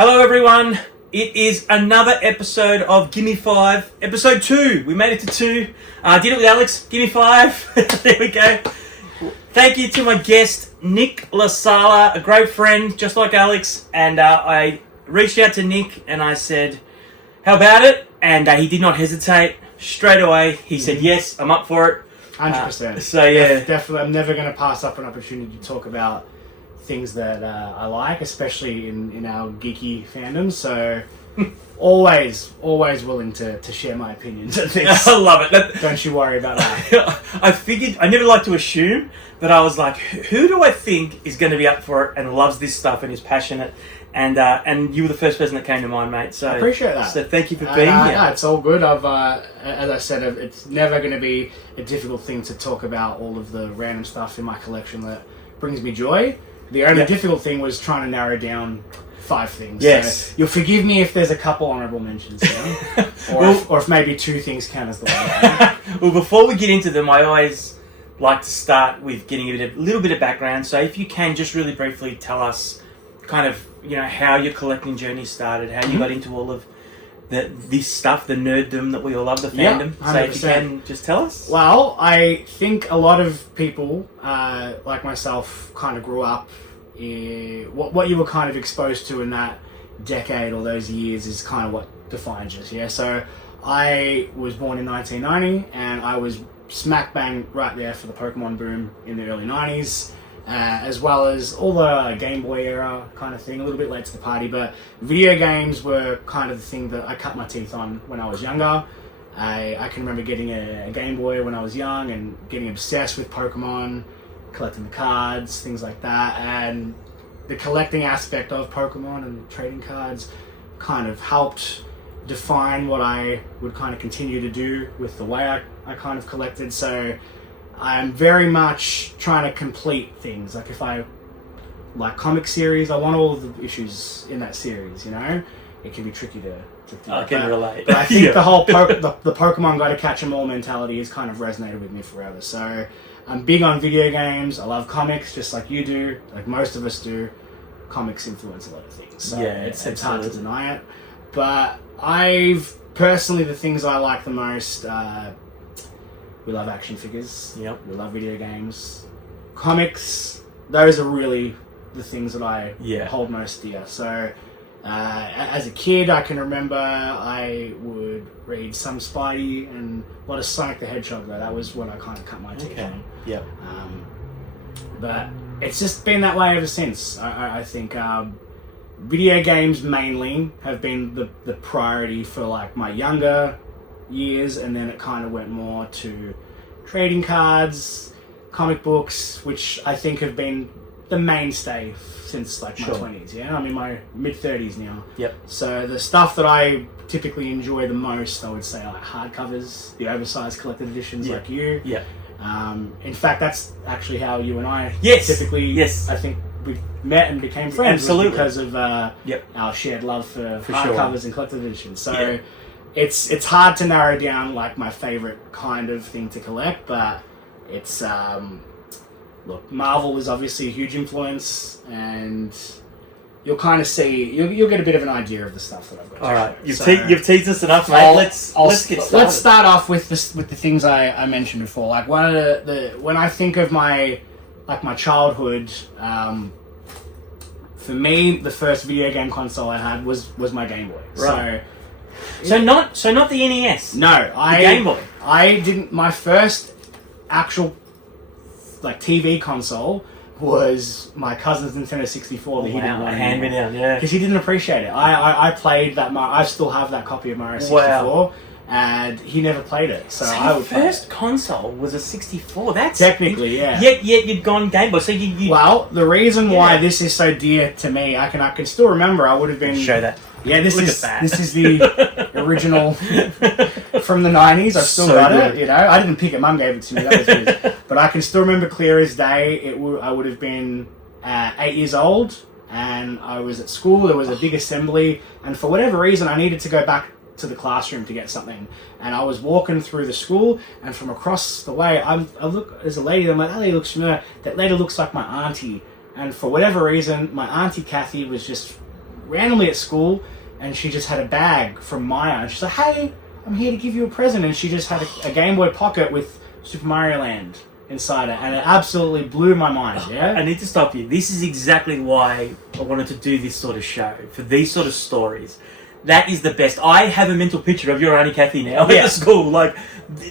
Hello everyone, it is another episode of Gimme 5, episode 2. We made it to 2. Did it with Alex, Gimme 5. There we go. Thank you to my guest, Nick Sala, a great friend, just like Alex. And I reached out to Nick and I said, how about it? And he did not hesitate. Straight away, he said, yes, I'm up for it. 100%. So yeah. Definitely, I'm never going to pass up an opportunity to talk about things that I like, especially in our geeky fandom. So always willing to share my opinions on things. I love it. Don't you worry about that. I figured, I never like to assume, but I was like, who do I think is going to be up for it and loves this stuff and is passionate? And you were the first person that came to mind, mate. So I appreciate that. So thank you for being here. No, it's all good. As I said, it's never going to be a difficult thing to talk about all of the random stuff in my collection that brings me joy. The only difficult thing was trying to narrow down 5 things. Yes. So you'll forgive me if there's a couple honourable mentions, or if maybe 2 things count as the one. Well, before we get into them, I always like to start with getting a little bit of background. So if you can just really briefly tell us kind of, how your collecting journey started, how you got into all of this stuff, the nerddom that we all love, the fandom. So if you can just tell us. Well, I think a lot of people, like myself, kind of grew up, what you were kind of exposed to in that decade or those years is kind of what defines us, yeah? So I was born in 1990 and I was smack bang right there for the Pokemon boom in the early 90s. As well as all the Game Boy era kind of thing, a little bit late to the party, but video games were kind of the thing that I cut my teeth on when I was younger. I can remember getting a Game Boy when I was young and getting obsessed with Pokemon, collecting the cards, things like that, and the collecting aspect of Pokemon and the trading cards kind of helped define what I would kind of continue to do with the way I kind of collected. So I'm very much trying to complete things. Like if I like comic series, I want all of the issues in that series, It can be tricky to do. I can relate. But I think the whole the Pokemon gotta catch 'em all mentality has kind of resonated with me forever. So I'm big on video games. I love comics just like you do, like most of us do. Comics influence a lot of things. So it's hard to deny it. But personally, the things I like the most, we love action figures. Yep. We love video games. Comics, those are really the things that I hold most dear. So, as a kid, I can remember I would read some Spidey and a lot of Sonic the Hedgehog, though. That was when I kind of cut my teeth on. Yep. But it's just been that way ever since. I think video games mainly have been the priority for like my younger years, and then it kind of went more to trading cards, comic books, which I think have been the mainstay since like my 20s. Yeah, I'm in my mid-30s now. Yep. So the stuff that I typically enjoy the most, I would say, like hardcovers, the oversized collected editions, like you. Yeah. In fact, that's actually how you and I typically. I think we met and became friends. Absolutely. Because of our shared love for hardcovers and collected editions. So. It's hard to narrow down like my favorite kind of thing to collect, but it's look, Marvel is obviously a huge influence, and you'll kind of see you'll get a bit of an idea of the stuff that I've got. All right, you've teased us enough, mate. Let's get started. Let's start off with the things I mentioned before. Like one of the when I think of my childhood. For me, the first video game console I had was my Game Boy. Right. So not the NES. No, the Game Boy. I didn't. My first actual TV console was my cousin's Nintendo 64 that he didn't want to hand me down, because he didn't appreciate it. I played that. I still have that copy of Mario 64, and he never played it. So I would. First console was a 64. That's technically Yet you'd gone Game Boy. So you. Well, the reason why this is so dear to me, I can still remember. I would have been show that. Yeah, this is the original from the 90s. I've still got it. I didn't pick it. Mum gave it to me. That was his. But I can still remember clear as day. I would have been 8 years old, and I was at school. There was a big assembly, and for whatever reason, I needed to go back to the classroom to get something. And I was walking through the school, and from across the way, I look. There's a lady. I'm like, that lady looks familiar. That lady looks like my auntie. And for whatever reason, my auntie Kathy was just randomly at school, and she just had a bag from Maya, and she's like, "Hey, I'm here to give you a present," and she just had a Game Boy Pocket with Super Mario Land inside it, and it absolutely blew my mind. Yeah, I need to stop you. This is exactly why I wanted to do this sort of show, for these sort of stories. That is the best. I have a mental picture of your Auntie Kathy now at the school. Like,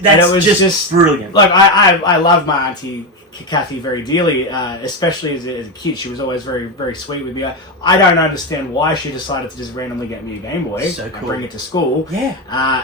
that's it was just brilliant. Like, I love my Auntie Kathy very dearly, especially as a kid. She was always very, very sweet with me. I don't understand why she decided to just randomly get me a Game Boy So cool. and bring it to school. Yeah.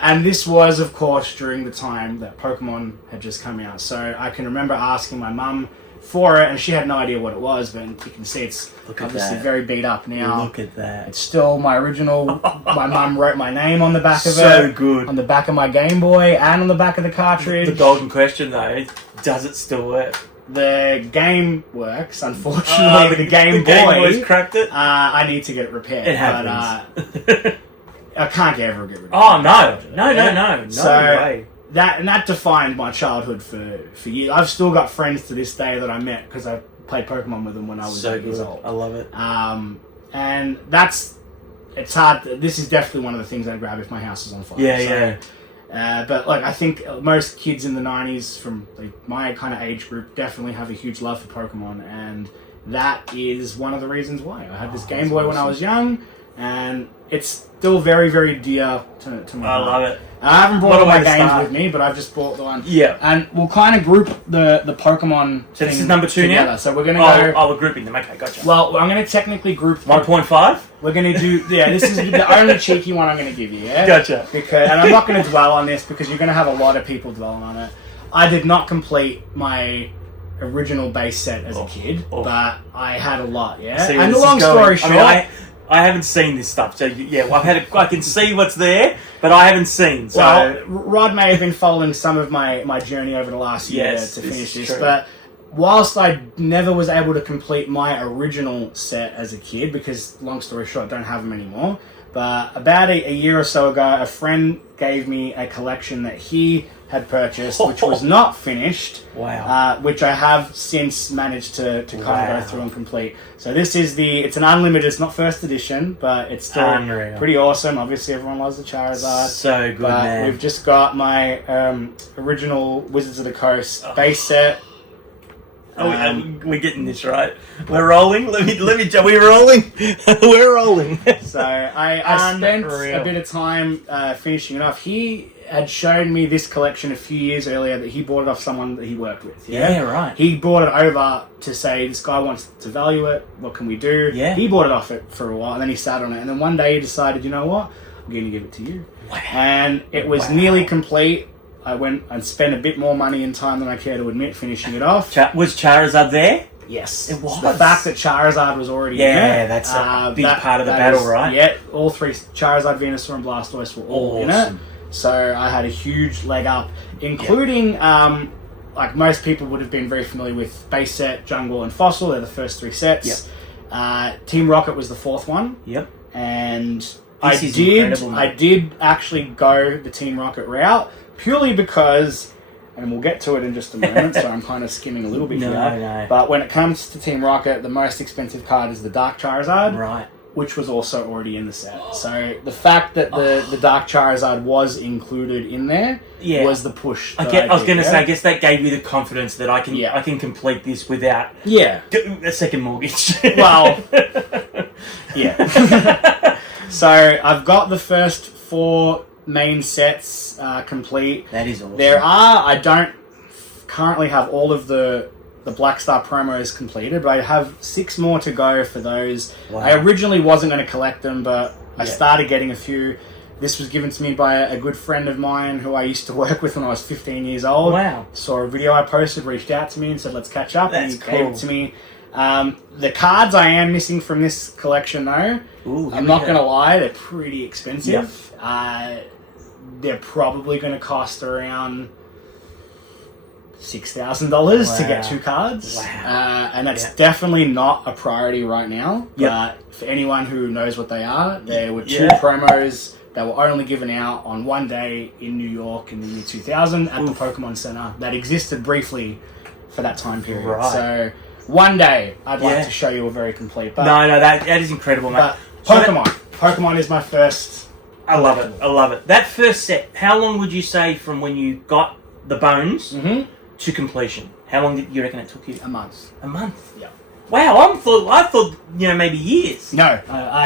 And this was, of course, during the time that Pokemon had just come out. So I can remember asking my mum for it, and she had no idea what it was, but you can see it's obviously very beat up now. Look at that. It's still my original. My mum wrote my name on the back of it. So good. On the back of my Game Boy and on the back of the cartridge. The golden question, though, does it still work? The game works, unfortunately. The Game Boy's Boy cracked it. I need to get it repaired. It happens. But, I can't ever get rid of it. Oh, no. So, way. That defined my childhood for years. I've still got friends to this day that I met because I played Pokemon with them when I was So 8 years good. old. I love it. And it's hard. This is definitely one of the things I'd grab if my house is on fire. Yeah. But like, I think most kids in the 90s from my kind of age group definitely have a huge love for Pokemon, and that is one of the reasons why. I had this Game Boy when I was young, and it's still very, very dear to my heart. I love it. I haven't brought all What a my way to games start. with me, but I've just brought the one. Yeah. And we'll kind of group the Pokemon So this thing is number 2 together. now? So we're going to go... Oh, we're grouping them. Okay, gotcha. Well, I'm going to technically group... 1.5? We're going to do... Yeah, this is the only cheeky one I'm going to give you, yeah? Gotcha. And I'm not going to dwell on this because you're going to have a lot of people dwelling on it. I did not complete my original base set as a kid, but I had a lot, yeah? See, And the this long is going- story short... I mean, I haven't seen this stuff, so yeah, I can see what's there, but I haven't seen. So Well, Rod may have been following some of my journey over the last year Yes, to this finish is this, true. but whilst I never was able to complete my original set as a kid, because long story short, I don't have them anymore, but about a year or so ago, a friend gave me a collection that he had purchased, which was not finished. Wow. Which I have since managed to kind Wow. of go through and complete. So this is it's an unlimited, it's not first edition, but it's still Unreal. pretty awesome. Obviously everyone loves the Charizard. So good, But man. we've just got my original Wizards of the Coast base set. We're getting this right. We're rolling. Let me jump. We're rolling. We're rolling. So I spent Unreal. a bit of time finishing it off. He had shown me this collection a few years earlier that he bought it off someone that he worked with. Yeah, right. He brought it over to say, this guy wants to value it. What can we do? Yeah. He bought it off it for a while, and then he sat on it. And then one day he decided, you know what? I'm going to give it to you. Wow. And it was nearly complete. I went and spent a bit more money and time than I care to admit finishing it off. Was Charizard there? Yes. It was. The fact that Charizard was already in Yeah, it. that's a big part of the battle, right? Yeah, all three, Charizard, Venusaur and Blastoise were all in it. Awesome. So I had a huge leg up, including, like most people would have been very familiar with Base Set, Jungle and Fossil. They're the first 3 sets. Team Rocket was the 4th one. Yep. And This is incredible, man. I did actually go the Team Rocket route, purely because, and we'll get to it in just a moment, so I'm kind of skimming a little bit here. No. But when it comes to Team Rocket, the most expensive card is the Dark Charizard, Right. which was also already in the set. So the fact that the Dark Charizard was included in there was the push. I was going to say, I guess that gave you the confidence that I can complete this without a second mortgage. Well, yeah. So I've got the first 4 main sets complete. That is awesome. I don't currently have all of the Black Star promos completed, but I have 6 more to go for those. Wow. I originally wasn't going to collect them, but I started getting a few. This was given to me by a good friend of mine who I used to work with when I was 15 years old. Wow. Saw a video I posted, reached out to me and said, let's catch up. That's and he gave cool. it to me. The cards I am missing from this collection, though, Ooh, I'm not going to lie, they're pretty expensive. Yep. They're probably going to cost around $6,000 to get 2 cards. Wow. And that's definitely not a priority right now. Yep. But for anyone who knows what they are, there were 2 Yeah. promos that were only given out on one day in New York in the year 2000 at the Pokemon Center that existed briefly for that time period. Right. So one day I'd like to show you a very complete. But, No, that is incredible, mate. But Pokemon is my first. I love it. I love it. That first set, how long would you say from when you got the bones to completion? How long did you reckon it took you? A month. A month? Yeah. Wow, I thought maybe years. No,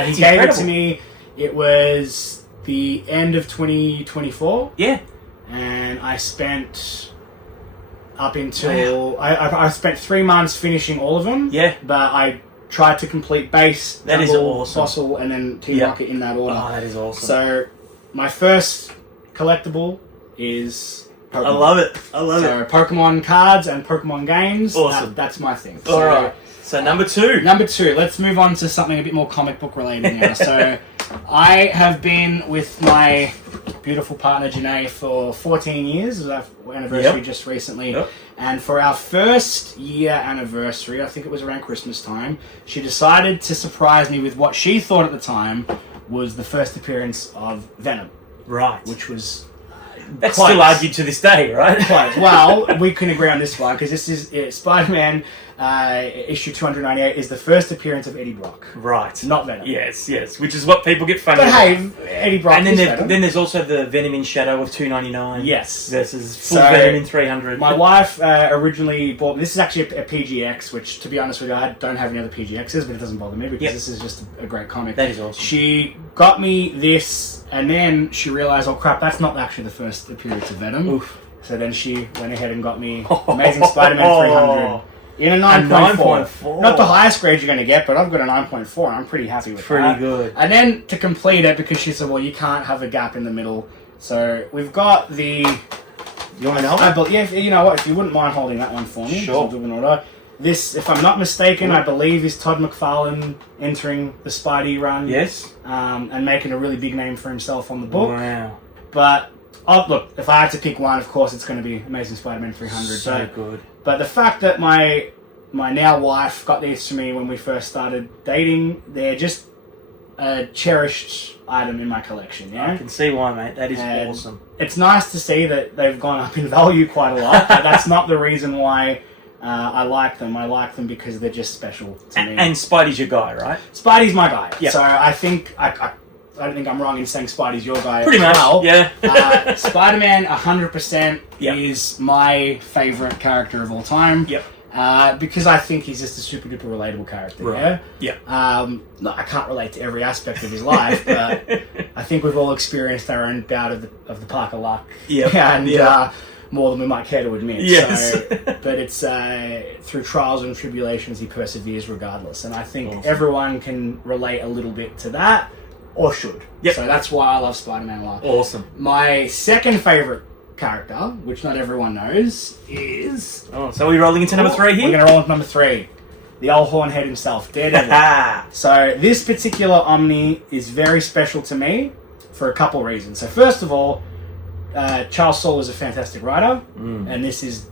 he gave it to me. It was the end of 2024. Yeah. And I spent up until I spent 3 months finishing all of them. Yeah. But I tried to complete base, that is awesome. Fossil, and then Team Rocket in that order. Oh, that is awesome. So my first collectible is Pokemon. I love it. So Pokemon cards and Pokemon games. Awesome. That's my thing. All right. So number two. Let's move on to something a bit more comic book related now. So I have been with my beautiful partner Janae for 14 years. It was our anniversary just recently. Yep. And for our first year anniversary, I think it was around Christmas time, she decided to surprise me with what she thought at the time was the first appearance of Venom. Right. Which was... That's still argued to this day, right? Quite. Well, we can agree on this one because this is Spider-Man issue 298 is the first appearance of Eddie Brock. Right. Not Venom. Yes. Which is what people get funny about. But hey, Eddie Brock. And then there's also the Venom in Shadow of 299. Yes. Versus full Venom in 300. My wife originally bought... This is actually a PGX, which, to be honest with you, I don't have any other PGXs, but it doesn't bother me because this is just a great comic. That is awesome. She got me this... And then she realised, oh crap, that's not actually the first appearance of Venom. Oof. So then she went ahead and got me Amazing Spider-Man 300 in a 9.4. Not the highest grade you're going to get, but I've got a 9.4 and I'm pretty happy with that. Pretty good. And then to complete it, because she said, well, you can't have a gap in the middle. So we've got the... You want me to hold it? Yeah, you know what, if you wouldn't mind holding that one for me. Sure. I'll do an order. This, if I'm not mistaken, I believe is Todd McFarlane entering the Spidey run. Yes. And making a really big name for himself on the book. Wow. But, look, if I had to pick one, of course, it's going to be Amazing Spider-Man 300. So good. But the fact that my now wife got these to me when we first started dating, they're just a cherished item in my collection, yeah? I can see why, mate. That is awesome. It's nice to see that they've gone up in value quite a lot, but that's not the reason why... I like them. I like them because they're just special to me. And Spidey's your guy, right? Spidey's my guy. Yep. So I think I don't think I'm wrong in saying Spidey's your guy. Pretty much. Well. Yeah. Spider-Man 100% is my favorite character of all time. Yep. Because I think he's just a super duper relatable character. Right. Yeah. No, I can't relate to every aspect of his life, but I think we've all experienced our own bout of the Parker luck. Yeah. And more than we might care to admit. Yes. So, but it's through trials and tribulations he perseveres regardless. And I think awesome. Everyone can relate a little bit to that, or should. Yep. So that's why I love Spider-Man a lot. Awesome. My second favourite character, which not everyone knows, is... Oh, so we're rolling into number 3 here? We're going to roll into number 3. The old hornhead himself, Daredevil. So this particular Omni is very special to me for a couple reasons. So first of all, Charles Soule is a fantastic writer, and this is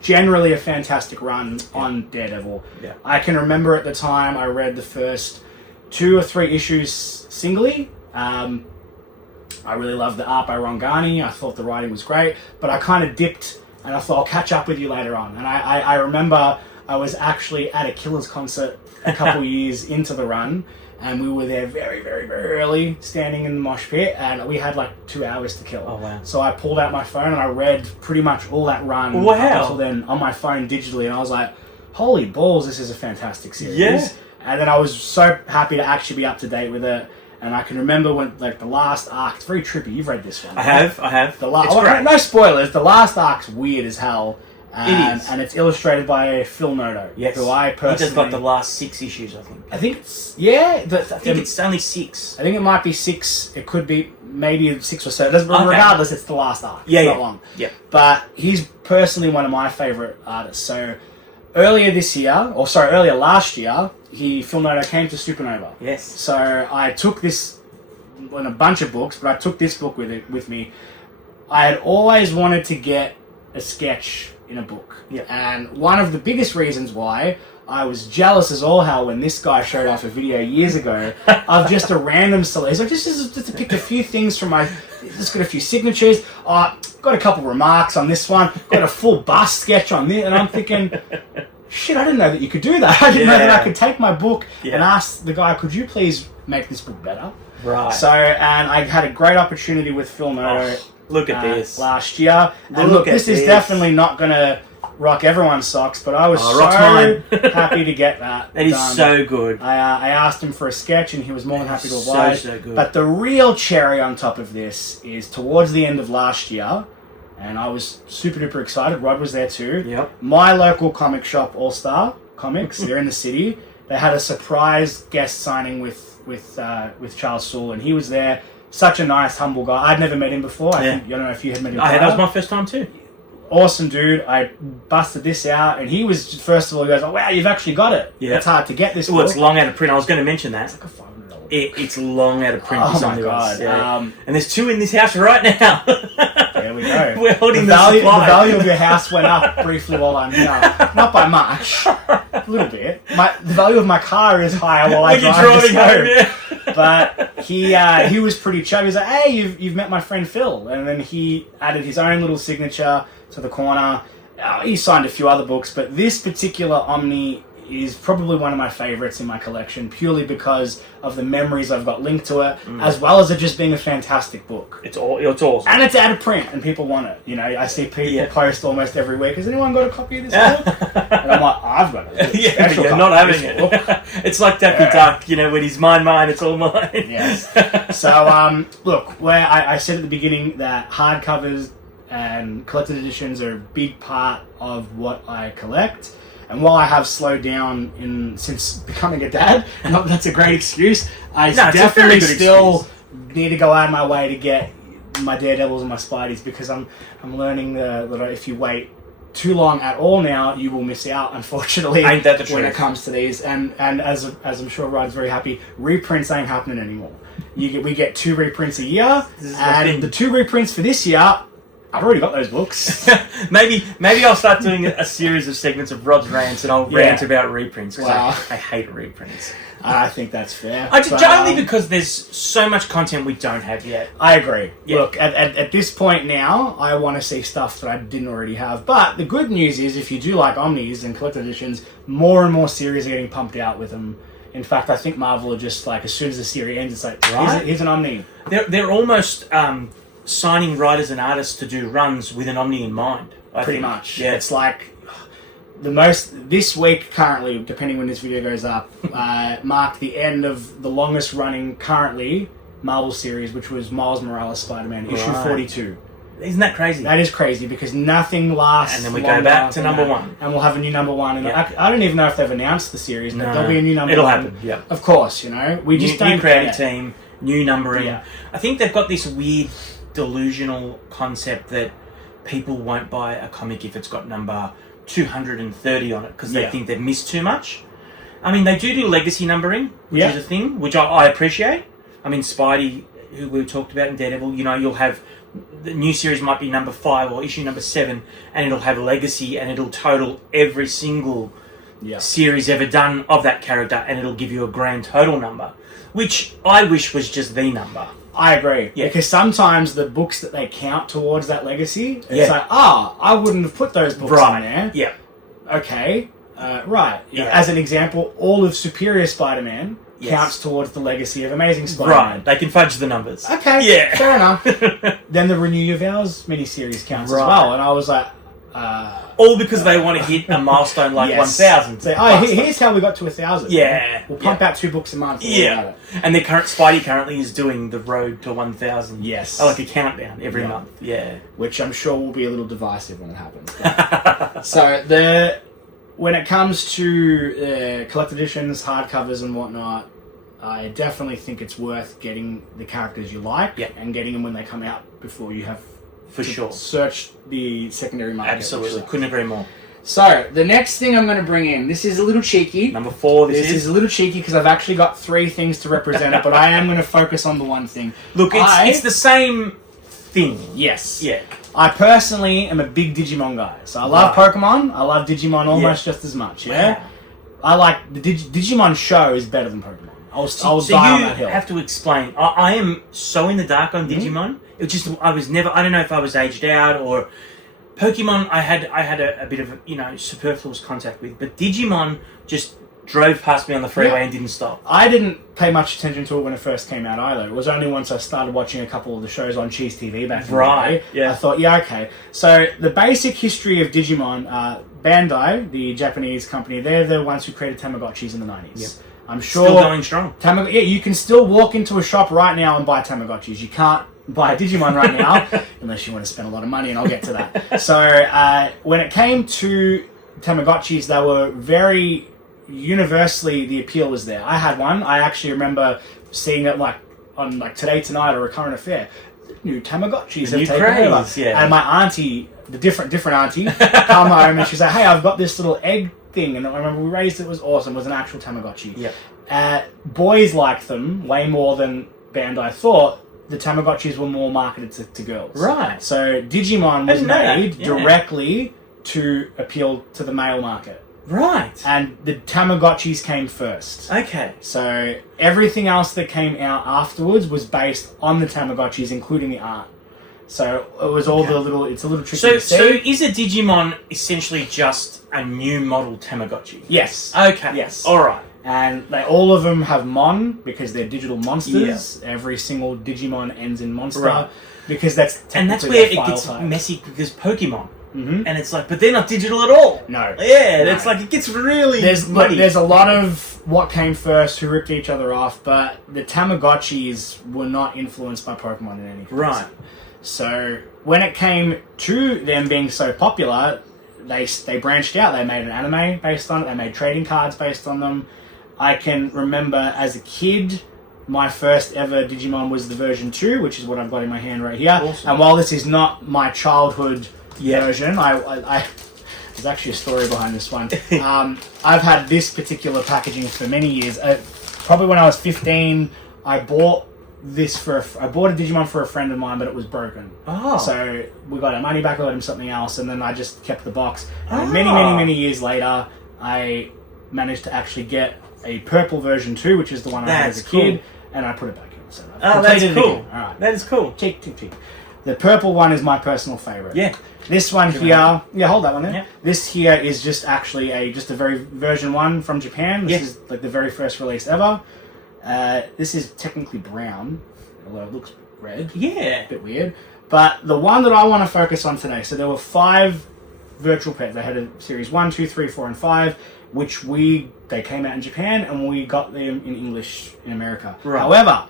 generally a fantastic run on Daredevil. Yeah. I can remember at the time I read the first 2 or 3 issues singly. I really loved the art by Ron Garney. I thought the writing was great, but I kind of dipped and I thought I'll catch up with you later on. And I remember I was actually at a Killers concert a couple years into the run, and we were there very, very, very early, standing in the mosh pit, and we had like 2 hours to kill. Oh, wow. So I pulled out my phone and I read pretty much all that run Wow. up until then on my phone digitally, and I was like, holy balls, this is a fantastic series. Yeah. And then I was so happy to actually be up to date with it. And I can remember when, like, the last arc, it's very trippy. You've read this one. I have. It's It's great. No spoilers. The last arc's weird as hell. It is. And it's illustrated by Phil Noto. Yes. Who I personally... He does like the last 6 issues, I think. I think it's... Yeah. I think it's only 6. I think it might be 6. It could be maybe 6 or so. Regardless, it's the last arc. It's not long. Yeah. But he's personally one of my favourite artists. So earlier last year, Phil Noto came to Supernova. Yes. So I took this in a bunch of books, but I took this book with me. I had always wanted to get a sketch in a book. Yeah. And one of the biggest reasons why I was jealous as all hell when this guy showed off a video years ago of just a random select. He's like, just to pick a few things from just got a few signatures. Got a couple remarks on this one. Got a full bust sketch on this. And I'm thinking, shit, I didn't know that you could do that. I didn't know that I could take my book Yeah. and ask the guy, could you please make this book better? Right. So, and I had a great opportunity with Phil Noto look at this. last year. And look, this is definitely not going to rock everyone's socks, but I was so happy to get that. That is done. So good. I asked him for a sketch and he was more than happy to oblige. So good. But the real cherry on top of this is towards the end of last year, and I was super duper excited. Rod was there too. Yep. My local comic shop, All Star Comics, they're in the city. They had a surprise guest signing with Charles Soule, and he was there. Such a nice, humble guy. I'd never met him before. I don't know if you had met him. That was my first time too. Awesome dude. I busted this out, and he was, first of all, he goes, oh, wow, you've actually got it. Yeah. It's hard to get this Well, book. it's long out of print. I was going to mention that. It's like a $500 book. It's long out of print. Oh my God. Yeah. And there's 2 in this house right now. There we go. We're holding the value. supply. The value of your house went up briefly while I'm here. Not by much. A little bit. The value of my car is higher while I drive this home. Yeah. But he was pretty chubby. He was like, hey, you've met my friend Phil. And then he added his own little signature to the corner. He signed a few other books, but this particular Omni is probably one of my favorites in my collection, purely because of the memories I've got linked to it, as well as it just being a fantastic book. It's awesome. And it's out of print, and people want it. You know, I see people post almost every week, has anyone got a copy of this book? And I'm like, I've got it. But you're not having it. It's like Daffy Duck, when he's mine, it's all mine. Yes. So, look, where I said at the beginning that hardcovers and collected editions are a big part of what I collect. And while I have slowed down since becoming a dad, not that that's a great excuse, I definitely still need to go out of my way to get my Daredevils and my Spideys, because I'm learning that if you wait too long at all now, you will miss out, unfortunately, ain't that the truth? When it comes to these. And as I'm sure Rod's very happy, reprints ain't happening anymore. We get 2 reprints a year, and the 2 reprints for this year, I've already got those books. maybe I'll start doing a series of segments of Rod's rants, and I'll rant about reprints, because I hate reprints. I think that's fair. Only because there's so much content we don't have yet. I agree. Yeah. Look, at this point now, I want to see stuff that I didn't already have. But the good news is, if you do like Omnis and collected editions, more and more series are getting pumped out with them. In fact, I think Marvel are just like, as soon as the series ends, it's like, here's an Omni. They're almost signing writers and artists to do runs with an Omni in mind. Pretty much. Yeah. It's like this week currently, depending when this video goes up, marked the end of the longest running currently Marvel series, which was Miles Morales Spider-Man issue 42. Isn't that crazy? That is crazy, because nothing lasts. And then we go back to number 1. And we'll have a new number 1. And I don't even know if they've announced the series, but there'll be a new number 1. It'll happen, yeah. Of course, we just don't new creative team, new numbering. Yeah. I think they've got this weird delusional concept that people won't buy a comic if it's got number 230 on it, because they think they've missed too much. I mean, they do legacy numbering, which is a thing, which I appreciate. I mean, Spidey, who we talked about in Daredevil, you'll have the new series might be number 5 or issue number 7, and it'll have a legacy, and it'll total every single series ever done of that character, and it'll give you a grand total number, which I wish was just the number. I agree. Yeah. Because sometimes the books that they count towards that legacy, it's like, I wouldn't have put those books in there. Yeah. Okay. Right. Yeah. As an example, all of Superior Spider-Man counts towards the legacy of Amazing Spider-Man. Right. They can fudge the numbers. Okay. Yeah. Fair enough. Then the Renew Your Vows miniseries counts as well. And I was like... all because they want to hit a milestone like 1,000. So, here's how we got to 1,000. Yeah. We'll pump out 2 books a month. Yeah. And Spidey currently is doing the road to 1,000. Yes. Like a countdown every month. Yeah. Which I'm sure will be a little divisive when it happens. So when it comes to collected editions, hardcovers and whatnot, I definitely think it's worth getting the characters you like and getting them when they come out before you have search the secondary market. Absolutely. Couldn't agree more. So, the next thing I'm going to bring in, this is a little cheeky. Number 4, this is a little cheeky because I've actually got 3 things to represent it, but I am going to focus on the one thing. Look, it's the same thing. Yes. Yeah. I personally am a big Digimon guy. So I love Pokemon. I love Digimon almost just as much. Yeah. Wow. I like the Digimon show is better than Pokemon. I'll die on that hill. You have to explain. I am so in the dark on Digimon. It just I don't know if I was aged out or Pokemon, I had a bit of superfluous contact with, but Digimon just drove past me on the freeway and didn't stop. I didn't pay much attention to it when it first came out either. It was only once I started watching a couple of the shows on Cheese TV back in the day. Yeah. I thought, okay. So the basic history of Digimon, Bandai, the Japanese company, they're the ones who created Tamagotchis in the 90s. Yep. I'm sure... Still going strong. You can still walk into a shop right now and buy Tamagotchis. You can't buy a Digimon right now unless you want to spend a lot of money, and I'll get to that. So when it came to Tamagotchis, they were very... universally, the appeal was there. I had one. I actually remember seeing it on Today Tonight or A Current Affair. New Tamagotchis have taken over. Yeah. And my auntie, the different auntie, come home and she's like, "Hey, I've got this little egg thing," and I remember we raised it. It was awesome. It was an actual Tamagotchi. Yeah. Boys liked them way more than Bandai thought. The Tamagotchis were more marketed to girls. Right. So Digimon was made directly to appeal to the male market. Right. And the Tamagotchis came first. Okay. So everything else that came out afterwards was based on the Tamagotchis, including the art. So it was all it's a little tricky to see. So is a Digimon essentially just a new model Tamagotchi? Yes. Okay. Yes. Alright. And all of them have Mon, because they're digital monsters. Yeah. Every single Digimon ends in monster. Right. Because that's where it gets messy, because Pokemon. Mm-hmm. And it's like, but they're not digital at all. No. Yeah, it's like, it gets really muddy. There's a lot of what came first, who ripped each other off, but the Tamagotchis were not influenced by Pokemon in any case. Right. So when it came to them being so popular, they branched out. They made an anime based on it. They made trading cards based on them. I can remember as a kid, my first ever Digimon was the version 2, which is what I've got in my hand right here. Awesome. And while this is not my childhood version, there's actually a story behind this one. I've had this particular packaging for many years. Probably when I was 15, I bought a Digimon for a friend of mine, but it was broken. Oh. So we got our money back, I got him something else, and then I just kept the box. And many years later, I managed to actually get a purple version 2, which is the one I had as a kid, and I put it back in. So that's cool. All right. That is cool. Check. The purple one is my personal favourite. Yeah. This one here... Yeah, hold that one there. Yeah. This here is just actually a very version 1 from Japan. This is like the very first release ever. This is technically brown, although it looks red. Yeah. A bit weird. But the one that I want to focus on today, so there were 5 virtual pets. They had a series 1, 2, 3, 4, and 5, which they came out in Japan, and we got them in English in America. Right. However...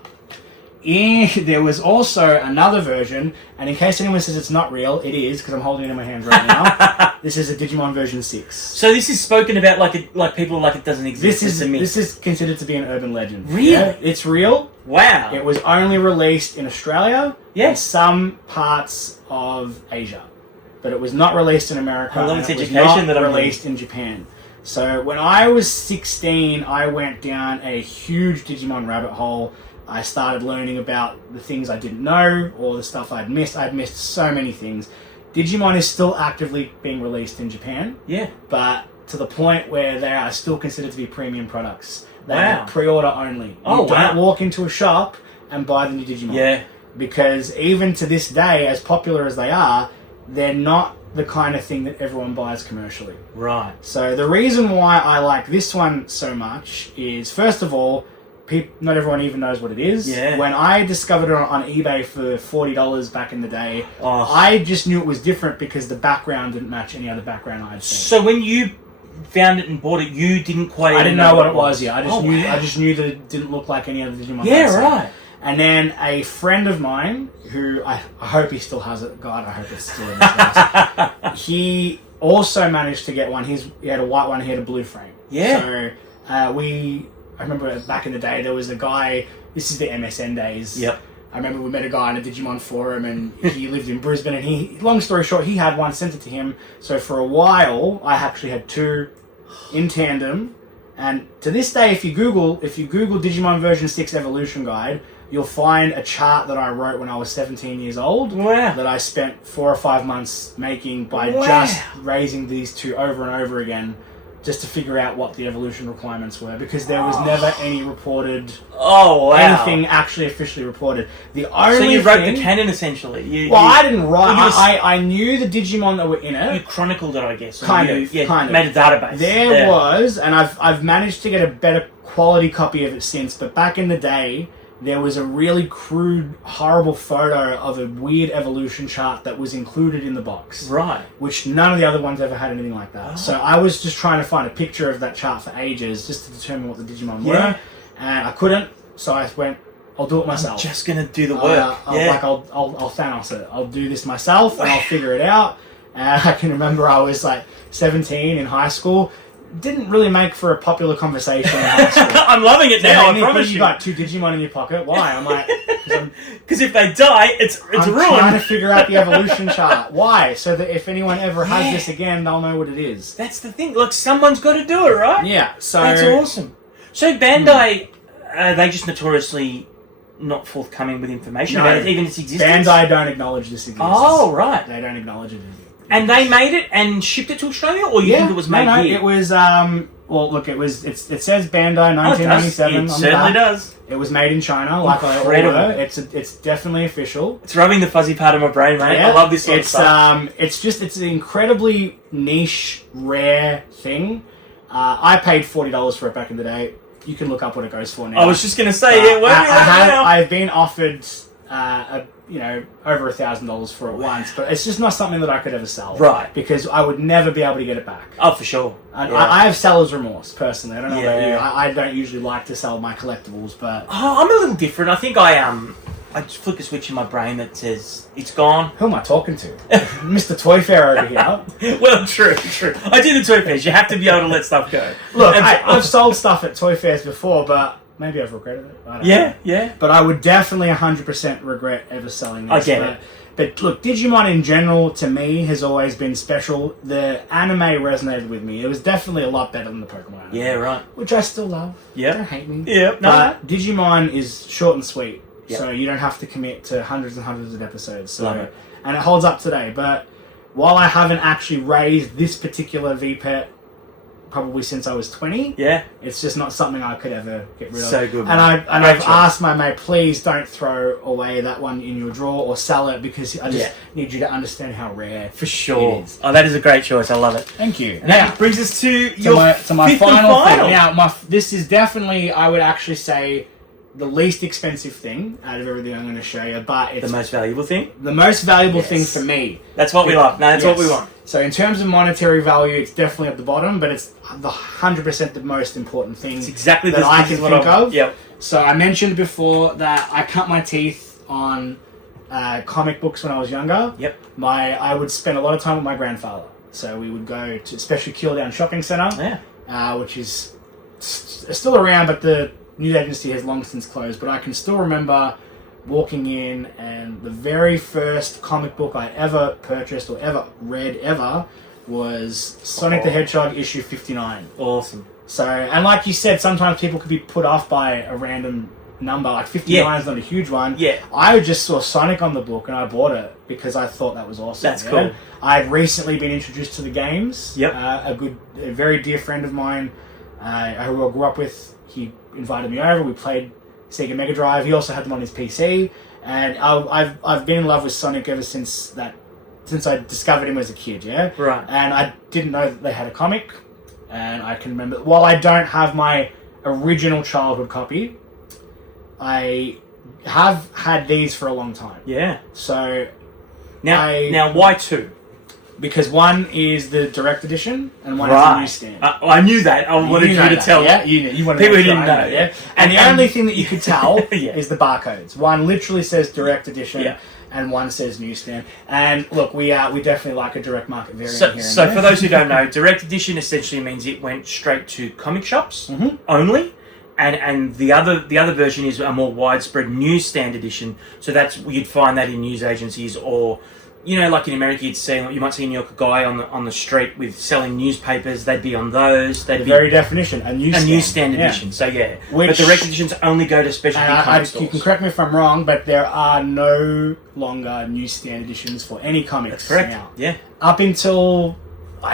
there was also another version, and in case anyone says it's not real, it is, because I'm holding it in my hand right now. This is a Digimon version 6. So this is spoken about like people like it doesn't exist. This is considered to be an urban legend. Really? Yeah, it's real. Wow. It was only released in Australia and some parts of Asia, but it was not released in America. I love its education education that I'm released in Japan. So when I was 16, I went down a huge Digimon rabbit hole. I started learning about the things I didn't know, or the stuff I'd missed. I'd missed so many things. Digimon is still actively being released in Japan. Yeah. But to the point where they are still considered to be premium products. They are pre-order only. You don't walk into a shop and buy the new Digimon. Yeah. Because even to this day, as popular as they are, they're not the kind of thing that everyone buys commercially. Right. So the reason why I like this one so much is, first of all, not everyone even knows what it is. Yeah. When I discovered it on eBay for $40 back in the day, I just knew it was different because the background didn't match any other background I'd seen. So when you found it and bought it, you didn't quite... I didn't know what it was yet. I just knew that it didn't look like any other Digimon. Yeah, right. And then a friend of mine, who I hope he still has it. God, I hope it's still in his house. He also managed to get one. He had a white one. He had a blue frame. Yeah. So I remember back in the day, there was a guy, this is the MSN days. Yep. I remember we met a guy on a Digimon forum, and he lived in Brisbane, and long story short, he had one, sent it to him. So for a while, I actually had 2 in tandem. And to this day, if you Google Digimon version 6 evolution guide, you'll find a chart that I wrote when I was 17 years old. Wow. That I spent 4 or 5 months making by just raising these 2 over and over again. just to figure out what the evolution requirements were, because there was never any reported anything actually officially reported. The only so you wrote the canon essentially. I didn't write. I knew the Digimon that were in it. You chronicled it, I guess. Kind of. Made a database. There was, and I've managed to get a better quality copy of it since. But back in the day, there was a really crude, horrible photo of a weird evolution chart that was included in the box. Right. Which none of the other ones ever had anything like that. Oh. So I was just trying to find a picture of that chart for ages just to determine what the Digimon were. And I couldn't, so I went, I'll do it myself. I'm just going to do the work. I'll Thanos it. I'll do this myself and I'll figure it out. And I can remember I was like 17 in high school. Didn't really make for a popular conversation in high school. I'm loving it now, I promise you. You got 2 Digimon in your pocket. Why? I'm like... Because if they die, it's ruined. I'm trying to figure out the evolution chart. Why? So that if anyone ever has this again, they'll know what it is. That's the thing. Look, someone's got to do it, right? Yeah, so... That's awesome. So Bandai, they just notoriously not forthcoming with information about it, even its existence? Bandai don't acknowledge this existence. Oh, right. They don't acknowledge it. And they made it and shipped it to Australia, or you think it was made here? It was. Well, look, it was. It says Bandai 1997. It certainly does. It was made in China, like I order. It's definitely official. It's rubbing the fuzzy part of my brain, mate. Yeah, I love this sort of stuff. It's an incredibly niche, rare thing. I paid $40 for it back in the day. You can look up what it goes for now. I was just going to say, I've been offered, over $1,000 for it once, but it's just not something that I could ever sell. Right. Because I would never be able to get it back. Oh, for sure. I have seller's remorse, personally. I don't know about you. I don't usually like to sell my collectibles, but... Oh, I'm a little different. I think I just flick a switch in my brain that says, it's gone. Who am I talking to? Mr. Toy Fair over here. Well, true. I do the toy fairs. You have to be able to let stuff go. Look, I've sold stuff at toy fairs before, but maybe I've regretted it. I don't know. Yeah. But I would definitely 100% regret ever selling this. I get it. But look, Digimon in general, to me, has always been special. The anime resonated with me. It was definitely a lot better than the Pokemon anime. Yeah, right. Which I still love. Yeah. Don't hate me. Yeah. But Digimon is short and sweet. Yep. So you don't have to commit to hundreds and hundreds of episodes. Love it. And it holds up today. But while I haven't actually raised this particular VPET probably since I was 20, it's just not something I could ever get rid of. So good. And I've asked my mate, please don't throw away that one in your drawer or sell it, because I just need you to understand how rare for sure it is. Oh, that is a great choice. I love it. Thank you. And that brings us to my fifth final and thing. Now, this is definitely, I would actually say, the least expensive thing out of everything I'm going to show you, but it's the most valuable thing. The most valuable thing for me. That's what we love. No, that's what we want. So in terms of monetary value, it's definitely at the bottom, but it's the 100% the most important thing. It's exactly that I can think of. Yep. So I mentioned before that I cut my teeth on comic books when I was younger. Yep. I would spend a lot of time with my grandfather. So we would go to especially Kildown Shopping Centre, which is still around, but the news agency has long since closed. But I can still remember walking in, and the very first comic book I ever purchased or ever read was Sonic the Hedgehog issue 59. Awesome. So, and like you said, sometimes people could be put off by a random number. Like 59 is not a huge one. Yeah. I just saw Sonic on the book and I bought it because I thought that was awesome. That's cool. I'd recently been introduced to the games. Yep. A very dear friend of mine who I grew up with, he invited me over. We played Sega Mega Drive. He also had them on his PC, and I've been in love with Sonic ever since I discovered him as a kid. Yeah, right. And I didn't know that they had a comic, and I can remember. While I don't have my original childhood copy, I have had these for a long time. Yeah. So now why two? Because one is the direct edition and one is the newsstand. I knew that. I wanted you to tell. Yeah, you knew. You wanted people who didn't know. Yeah. And the only thing that you could tell is the barcodes. One literally says direct edition, and one says newsstand. And look, we definitely like a direct market variant here. So for those who don't know, direct edition essentially means it went straight to comic shops only. And the other version is a more widespread newsstand edition. So you'd find that in news agencies, or like in America, you might see a New York guy on the street with selling newspapers. They'd be on those. They'd the be very definition, a newsstand edition. So but direct editions only go to specialty comic stores. You can correct me if I'm wrong, but there are no longer newsstand editions for any comics. That's correct. Now. Yeah. Up until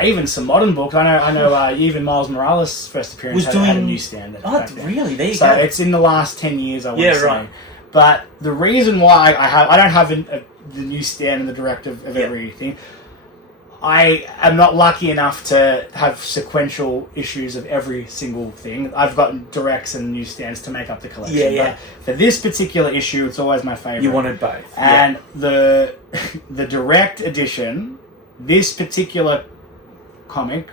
Even some modern books. I know. Even Miles Morales' first appearance had a newsstand. Really? There you so go. It's in the last 10 years. I want to say. Right. But the reason why I don't have the newsstand and the direct of everything. I am not lucky enough to have sequential issues of every single thing. I've gotten directs and newsstands to make up the collection. Yeah. But for this particular issue, it's always my favourite. You wanted both. And the direct edition, this particular comic,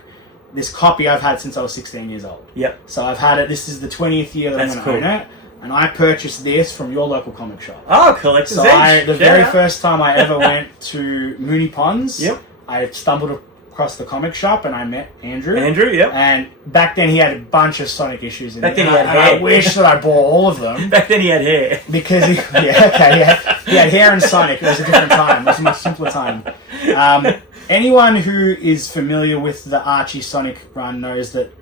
this copy I've had since I was 16 years old. Yep. So I've had it, this is the 20th year that I'm going to own it. And I purchased this from your local comic shop. Oh, collector's edge. The very first time I ever went to Mooney Ponds, I stumbled across the comic shop and I met Andrew. And back then he had a bunch of Sonic issues in it. Back then he had hair. I wish that I bought all of them. Back then he had hair. Because he had hair and Sonic. It was a different time. It was a much simpler time. Anyone who is familiar with the Archie Sonic run knows that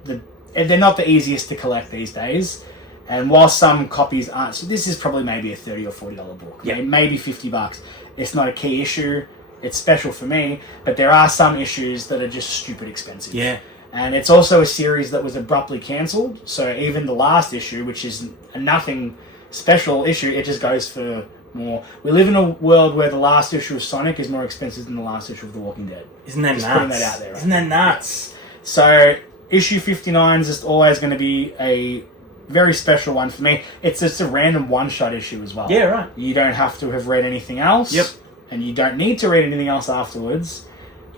they're not the easiest to collect these days. And while some copies aren't, so this is probably maybe a $30 or $40 book, maybe $50. It's not a key issue. It's special for me, but there are some issues that are just stupid expensive. Yeah. And it's also a series that was abruptly cancelled. So even the last issue, which is a nothing special issue, it just goes for more. We live in a world where the last issue of Sonic is more expensive than the last issue of The Walking Dead. Isn't that just nuts? putting that out there. Right? Isn't that nuts? So issue 59 is just always going to be a very special one for me. It's just a random one-shot issue as well. Yeah, right. You don't have to have read anything else. Yep. And you don't need to read anything else afterwards.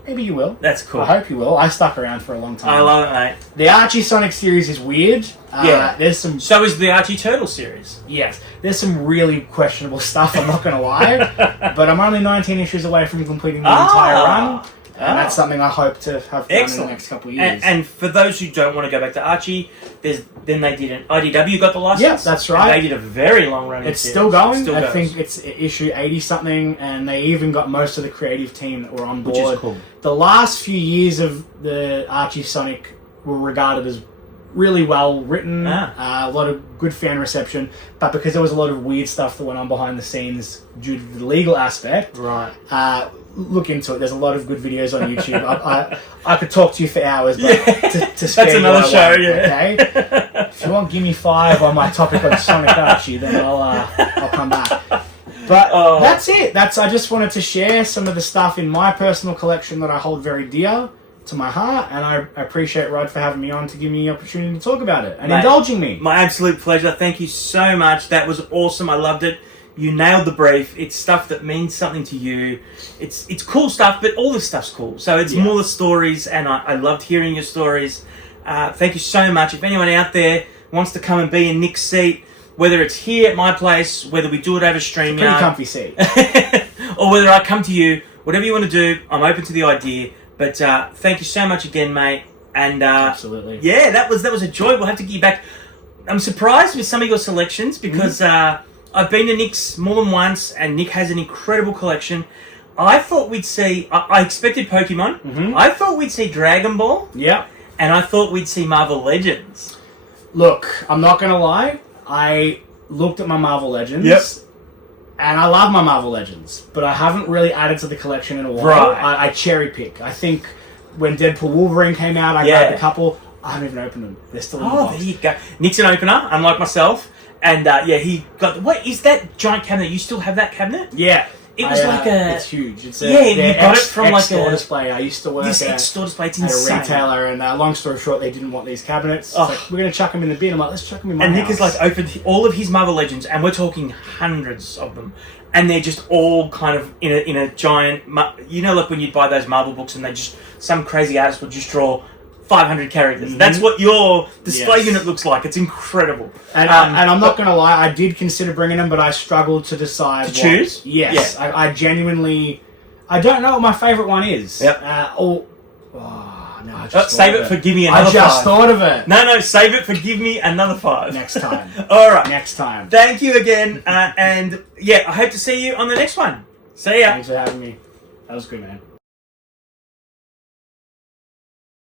Maybe you will. That's cool. I hope you will. I stuck around for a long time. I love it, mate. The Archie Sonic series is weird. There's some... So is the Archie Turtle series. Yes. There's some really questionable stuff, I'm not going to lie. But I'm only 19 issues away from completing the entire run. And that's something I hope to have done in the next couple of years. And for those who don't want to go back to Archie, then they did an IDW got the license. Yes, that's right. And they did a very long running It's series. still going. Still I goes. think it's issue 80 something, and they even got most of the creative team that were on board. Which is cool. The last few years of the Archie Sonic were regarded as really well written, a lot of good fan reception, but because there was a lot of weird stuff that went on behind the scenes due to the legal aspect, look into it. There's a lot of good videos on YouTube. I could talk to you for hours, but to spare that's another show. Okay, if you want Gimme 5 on my topic on Sonic Archie, then I'll come back. But that's it. I just wanted to share some of the stuff in my personal collection that I hold very dear to my heart, and I appreciate Rod for having me on to give me the opportunity to talk about it and indulging me. My absolute pleasure. Thank you so much. That was awesome. I loved it. You nailed the brief. It's stuff that means something to you. It's cool stuff, but all this stuff's cool. So it's more the stories, and I loved hearing your stories. Thank you so much. If anyone out there wants to come and be in Nick's seat, whether it's here at my place, whether we do it over StreamYard, pretty comfy seat, or whether I come to you, whatever you want to do, I'm open to the idea. But thank you so much again, mate. And absolutely, that was a joy. We'll have to get you back. I'm surprised with some of your selections because I've been to Nick's more than once, and Nick has an incredible collection. I thought we'd see... I expected Pokemon. I thought we'd see Dragon Ball. Yeah. And I thought we'd see Marvel Legends. Look, I'm not going to lie. I looked at my Marvel Legends. Yep. And I love my Marvel Legends, but I haven't really added to the collection in a while. Right. I cherry pick. I think when Deadpool Wolverine came out, I grabbed a couple. I haven't even opened them. They're still in the box. Oh, there you go. Nick's an opener, unlike myself. And he got... What is that giant cabinet? You still have that cabinet? Yeah. It was like a... It's huge. It's you got it from like store display. I used to work at a store display. It's at insane. A retailer, and long story short, they didn't want these cabinets. It's like, we're going to chuck them in the bin. I'm like, let's chuck them in my house. Nick has like opened all of his Marvel Legends, and we're talking hundreds of them. And they're just all kind of in a giant... You know, like when you buy those Marvel books and they just... Some crazy artist will just draw 500 characters. That's what your display unit looks like. It's incredible. And I'm not going to lie, I did consider bringing them, but I struggled to decide to choose? Yes. Yeah. I genuinely... I don't know what my favourite one is. Yep. No, I just save it for Give Me Another 5. I just thought of it. No, save it for Give Me Another 5. Next time. All right. Next time. Thank you again. And I hope to see you on the next one. See ya. Thanks for having me. That was good, man.